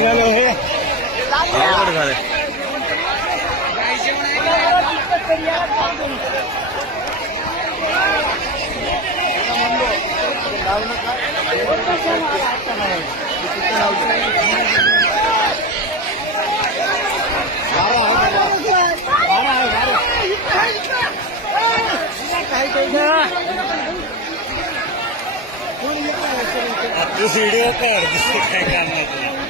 निघाले हे. अवघड झाले. तू व्हिडिओ काढ काय करणार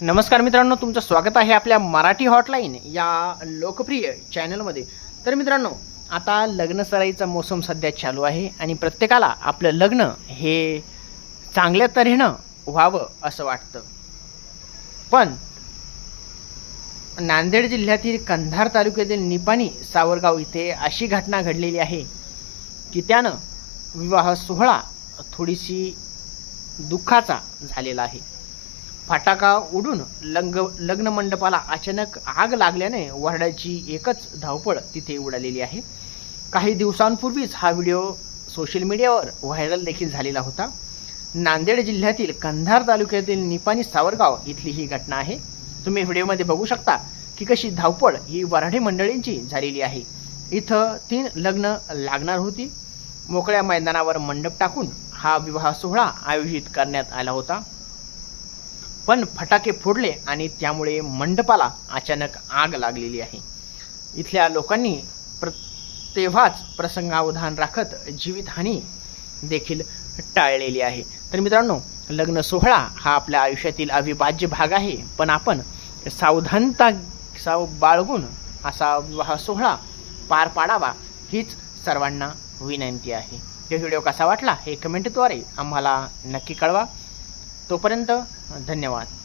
नमस्कार मित्रांनो तुमचं स्वागत आहे आपल्या मराठी हॉटलाईन या लोकप्रिय चॅनलमध्ये. तर मित्रांनो आता लग्न सराईचा मोसम सध्या चालू आहे आणि प्रत्येकाला आपलं लग्न हे चांगल्या तऱ्हेनं व्हावं असं वाटतं. पण नांदेड जिल्ह्यातील कंधार तालुक्यातील निपाणी सावरगाव इथे अशी घटना घडलेली आहे की त्यानं विवाह सोहळा थोडीशी दुःखाचा झालेला आहे. फटाका उडून लंग लग्न मंडपाला अचानक आग लागल्याने वरडाची एकच धावपळ तिथे उडालेली आहे. काही दिवसांपूर्वीच हा व्हिडिओ सोशल मीडियावर व्हायरल देखील झालेला होता. नांदेड जिल्ह्यातील कंधार तालुक्यातील निपाणी सावरगाव इथली ही घटना आहे. तुम्ही व्हिडिओमध्ये बघू शकता की कशी धावपळ ही वराडे मंडळींची झालेली आहे. इथं तीन लग्न लागणार होती. मोकळ्या मैदानावर मंडप टाकून हा विवाह सोहळा आयोजित करण्यात आला होता. पण फटाके फोडले आणि त्यामुळे मंडपाला अचानक आग लागलेली आहे. इथल्या लोकांनी प्र तेव्हाच प्रसंगावधान राखत जीवितहानी देखील टाळलेली आहे. तर मित्रांनो लग्न सोहळा हा आपल्या आयुष्यातील अविभाज्य भाग आहे. पण आपण सावधानता साव बाळगून असा विवाह सोहळा पार पाडावा हीच सर्वांना विनंती आहे. हे व्हिडिओ कसा वाटला हे कमेंटद्वारे आम्हाला नक्की कळवा. तोपर्यंत धन्यवाद.